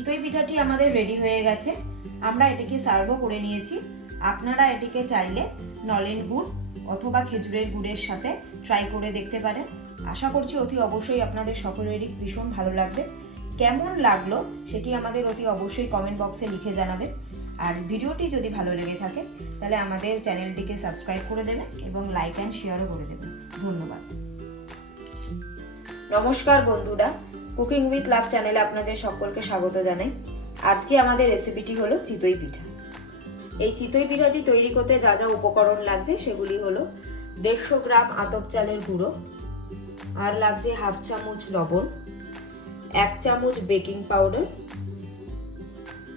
চিতই পিঠাটি আমাদের রেডি হয়ে গেছে। আমরা এটিকে সার্ভও করে নিয়েছি। আপনারা এটিকে চাইলে নলেন গুড় অথবা খেজুরের গুড়ের সাথে ট্রাই করে দেখতে পারেন। আশা করছি অতি অবশ্যই আপনাদের সকলেরই ভীষণ ভালো লাগবে। কেমন লাগলো সেটি আমাদের অতি অবশ্যই কমেন্ট বক্সে লিখে জানাবেন। আর ভিডিওটি যদি ভালো লেগে থাকে তাহলে আমাদের চ্যানেলটিকে সাবস্ক্রাইব করে দেবেন এবং লাইক অ্যান্ড শেয়ারও করে দেবেন। ধন্যবাদ। নমস্কার বন্ধুরা, কুকিং উইথ লাভ চ্যানেলে আপনাদের সকলকে স্বাগত জানাই। আজকে আমাদের রেসিপিটি হলো চিতই পিঠা। এই চিতই পিঠাটি তৈরি করতে যা যা উপকরণ লাগছে সেগুলি হলো 150 গ্রাম আতপ চালের গুঁড়ো, আর লাগছে হাফ চামচ লবণ, 1 চামচ বেকিং পাউডার,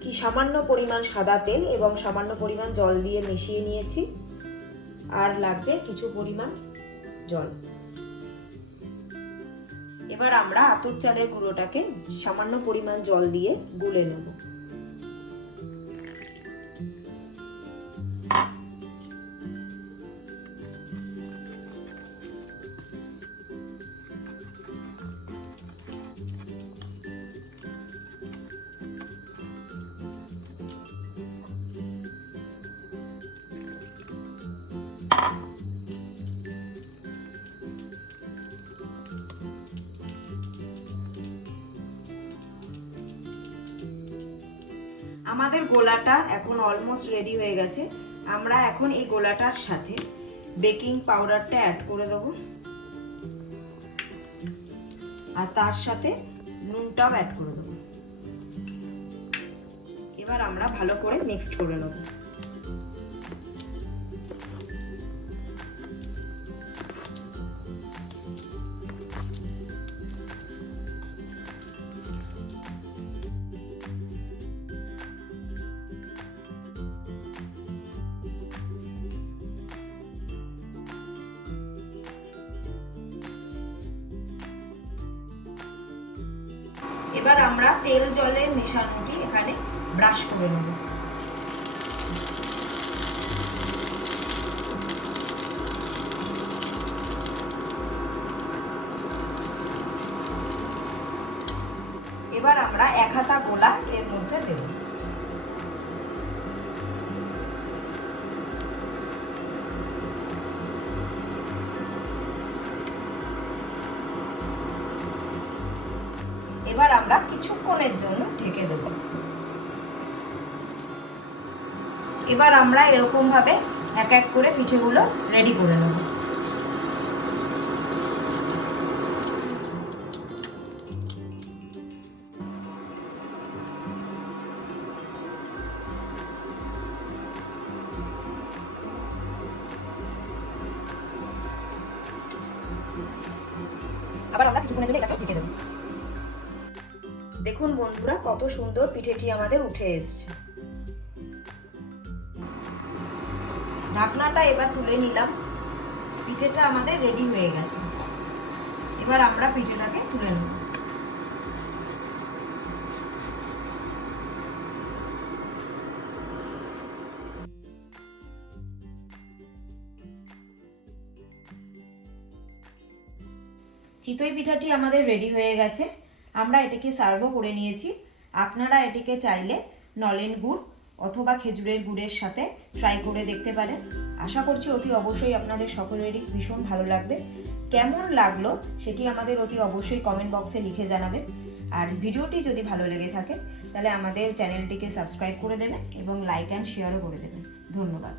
কি সামান্য পরিমাণ সাদা তেল এবং সামান্য পরিমাণ জল দিয়ে মিশিয়ে নিয়েছি, আর লাগছে কিছু পরিমাণ জল। এবার আমরা আতপ চালের গুঁড়োটাকে সামান্য পরিমাণ জল দিয়ে গুলে নেব। আমাদের গোলাটা এখন অলমোস্ট রেডি হয়ে গেছে। আমরা এখন এই গোলাটার সাথে বেকিং পাউডারটা অ্যাড করে দেব, আর তার সাথে নুনটাও অ্যাড করে দেব। এবার আমরা ভালো করে মিক্সড করে নেব। এবার আমরা তেল জলের মিশ্রণটি এখানে ব্রাশ করে নেব। এবার আমরা 1 হাতা গোলা এর মধ্যে দেব। এবার আমরা কিছুক্ষণের জন্য ঢেকে দেব। এবার আমরা এরকম ভাবে এক এক করে পিঠেগুলো রেডি করে নেব। আবার আমরা কিছুক্ষণের জন্য এটাকে ঢেকে দেব। দেখুন বন্ধুরা, কত সুন্দর পিঠেটি আমাদের উঠে এসেছে। ঢাকনাটা এবার তুলে নিলাম। পিঠেটা আমাদের রেডি হয়ে গেছে। এবার আমরা পিঠেটাকে তুলে নেব। চিতই পিঠাটি আমাদের রেডি হয়ে গেছে। আমরা এটিকে সার্ভও করে নিয়েছি। আপনারা এটিকে চাইলে নলেন গুড় অথবা খেজুরের গুড়ের সাথে ট্রাই করে দেখতে পারেন। আশা করছি অতি অবশ্যই আপনাদের সকলেরই ভীষণ ভালো লাগবে। কেমন লাগলো সেটি আমাদের অতি অবশ্যই কমেন্ট বক্সে লিখে জানাবেন। আর ভিডিওটি যদি ভালো লেগে থাকে তাহলে আমাদের চ্যানেলটিকে সাবস্ক্রাইব করে দেবেন এবং লাইক অ্যান্ড শেয়ারও করে দেবেন। ধন্যবাদ।